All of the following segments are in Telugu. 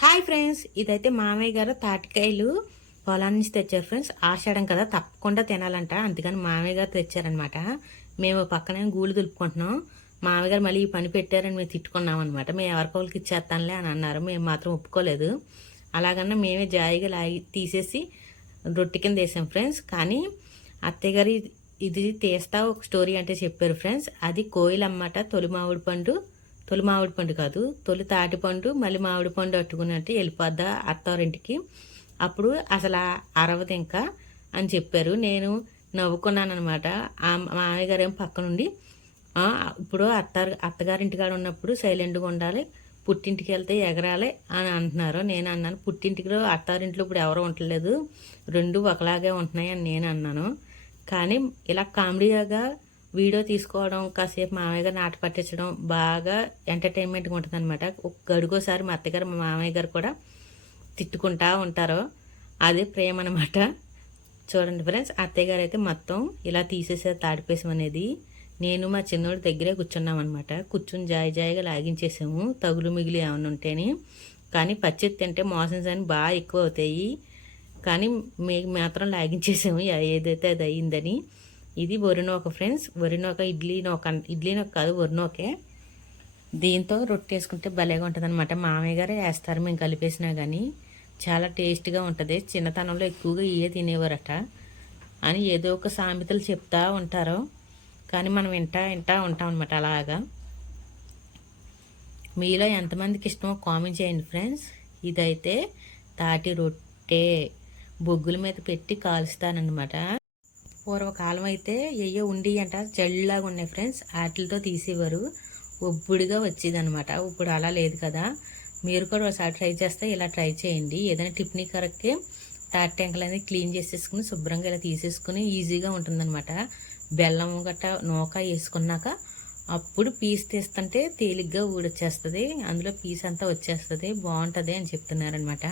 హాయ్ ఫ్రెండ్స్, ఇదైతే మామయ్య గారు తాటికాయలు పొలం నుంచి తెచ్చారు ఫ్రెండ్స్. ఆషాఢం కదా, తప్పకుండా తినాలంట. అందుకని మామయ్య గారు తెచ్చారనమాట. మేము పక్కనే గూళ్ళు దులుపుకుంటున్నాం. మామయ్య గారు మళ్ళీ ఈ పని పెట్టారని మేము తిట్టుకున్నాం అనమాట. మేము ఎవరికోళ్ళకి ఇచ్చేస్తానులే అని అన్నారు. మేము మాత్రం ఒప్పుకోలేదు. అలాగన్నా మేమే జాయిగా లాగి తీసేసి రొట్టె కింద వేసాం ఫ్రెండ్స్. కానీ అత్తయ్య గారు ఇది తీస్తా ఒక స్టోరీ అంటే చెప్పారు ఫ్రెండ్స్. అది కోయిల్ అన్నమాట. తొలి మామిడి పండు కాదు, తొలి తాటిపండు మళ్ళీ మామిడి పండు అట్టుకున్నట్టు వెళ్ళిపోద్దా అత్తారింటికి. అప్పుడు అసలు అరవది ఇంకా అని చెప్పారు. నేను నవ్వుకున్నాను అనమాట. ఆ మామయ్య గారు ఏం పక్క నుండి ఇప్పుడు అత్తగారింటికాడ ఉన్నప్పుడు సైలెంట్గా ఉండాలి, పుట్టింటికి వెళ్తే ఎగరాలి అని అంటున్నారు. నేను అన్నాను, పుట్టింటిలో అత్తారింట్లో ఇప్పుడు ఎవరు ఉండలేదు, రెండు ఒకలాగే ఉంటున్నాయి అని నేను అన్నాను. కానీ ఇలా కామెడీగా వీడియో తీసుకోవడం, కాసేపు మామయ్య గారు నాట పట్టించడం బాగా ఎంటర్టైన్మెంట్గా ఉంటుంది అనమాట. ఒక గడుకోసారి మా అత్తగారు మా మామయ్య గారు కూడా తిట్టుకుంటా ఉంటారు. అదే ప్రేమ అనమాట. చూడండి ఫ్రెండ్స్, అత్తయ్య గారు అయితే మొత్తం ఇలా తీసేసారు తాడిపేసం అనేది. నేను మా చిన్నోడి దగ్గరే కూర్చున్నాం అనమాట. కూర్చుని జాయిగా లాగించేసాము, తగులు మిగిలి ఏమైనా ఉంటేని. కానీ పచ్చి తింటే మోషన్స్ అని బాగా ఎక్కువ అవుతాయి. కానీ మీకు మాత్రం లాగించేసాము ఏదైతే అది అయ్యిందని. ఇది వరినోక ఫ్రెండ్స్. వరినోక ఇడ్లీ నోక కాదు, వరినోకే. దీంతో రొట్టె వేసుకుంటే భలేగా ఉంటుంది అనమాట. మామయ్య గారే వేస్తారు, మేము కలిపేసినా కానీ చాలా టేస్ట్గా ఉంటుంది. చిన్నతనంలో ఎక్కువగా ఇవే తినేవారట అని ఏదో ఒక సామెతలు చెప్తా ఉంటారు. కానీ మనం వింటా ఉంటాం అనమాట. అలాగా మీలో ఎంతమందికి ఇష్టమో కామెంట్ చేయండి ఫ్రెండ్స్. ఇదైతే తాటి రొట్టె బొగ్గుల మీద పెట్టి కాలుస్తానమాట. పూర్వకాలం అయితే ఏయో ఉండి అంట జల్లాగా ఉన్నాయి ఫ్రెండ్స్, వాటితో తీసేవారు, ఒబ్బుడిగా వచ్చేది అనమాట. ఇప్పుడు అలా లేదు కదా. మీరు కూడా ఒకసారి ట్రై చేస్తే ఇలా ట్రై చేయండి. ఏదైనా టిఫిన్ కరెక్ట్గా తాటి టెంకలు అనేది క్లీన్ చేసేసుకుని శుభ్రంగా ఇలా తీసేసుకుని ఈజీగా ఉంటుందన్నమాట. బెల్లం గట్ట నూక వేసుకున్నాక అప్పుడు పీస్ తీస్తుంటే తేలిగ్గా ఊడొచ్చేస్తుంది, అందులో పీస్ అంతా వచ్చేస్తుంది, బాగుంటుంది అని చెప్తున్నారనమాట.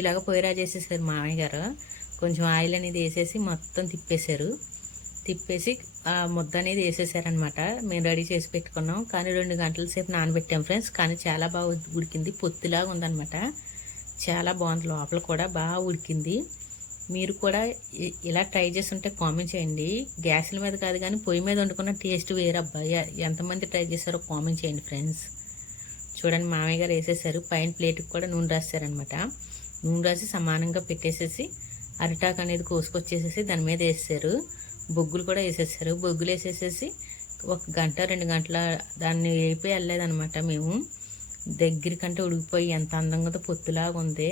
ఇలాగ పొయ్యిరా చేసేసారు మామయ్య గారు. కొంచెం ఆయిల్ అనేది వేసేసి మొత్తం తిప్పేసి ఆ ముద్ద అనేది వేసేసారనమాట. మేము రెడీ చేసి పెట్టుకున్నాం. కానీ 2 గంటల సేపు నానబెట్టాం ఫ్రెండ్స్. కానీ చాలా బాగా ఉడికింది, పొత్తిలాగా ఉందనమాట. చాలా బాగుంది, లోపల కూడా బాగా ఉడికింది. మీరు కూడా ఇలా ట్రై చేస్తుంటే కామెంట్ చేయండి. గ్యాస్ల మీద కాదు కానీ పొయ్యి మీద వండుకున్న టేస్ట్ వేరబ్బా. ఎంతమంది ట్రై చేశారో కామెంట్ చేయండి ఫ్రెండ్స్. చూడండి, మామయ్య గారు వేసేసారు. పైన ప్లేట్కి కూడా నూనె రాశారనమాట. నూనె రాసి సమానంగా పెట్టేసేసి అరిటాకు అనేది కోసుకొచ్చేసేసి దాని మీద వేసేసారు. బొగ్గులు కూడా వేసేసారు. బొగ్గులు వేసేసేసి 1 గంట 2 గంటల దాన్ని వేపి వెళ్ళలేదనమాట. మేము దగ్గరికంటే ఉడికిపోయి ఎంత అందంగా పొత్తులాగా ఉంది.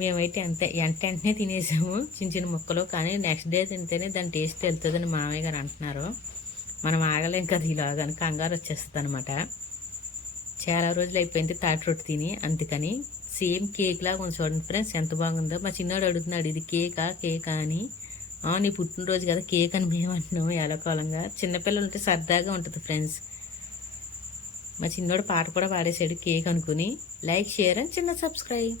మేమైతే వెంటనే తినేసాము చిన్న ముక్కలు. కానీ నెక్స్ట్ డే తింటేనే దాని టేస్ట్ వెళ్తుందని మామయ్య గారు అంటున్నారు. మనం ఆగలేం కదా, ఇలాగా కంగారు వచ్చేస్తుంది అనమాట. చాలా రోజులు అయిపోయింది తాటి రొట్టె తిని, అందుకని సేమ్ కేక్ లాగా ఉంది. చూడండి ఫ్రెండ్స్ ఎంత బాగుందో. మా చిన్నోడు అడుగుతున్నాడు, ఇది కేకా అని. నీ పుట్టినరోజు కదా కేక్ అని మేము అంటున్నాము ఎలకోలంగా. చిన్నపిల్లలు ఉంటే సరదాగా ఉంటుంది ఫ్రెండ్స్. మా చిన్నోడు పాట కూడా పాడేశాడు కేక్ అనుకుని. లైక్, షేర్ అండ్ చిన్న సబ్స్క్రైబ్.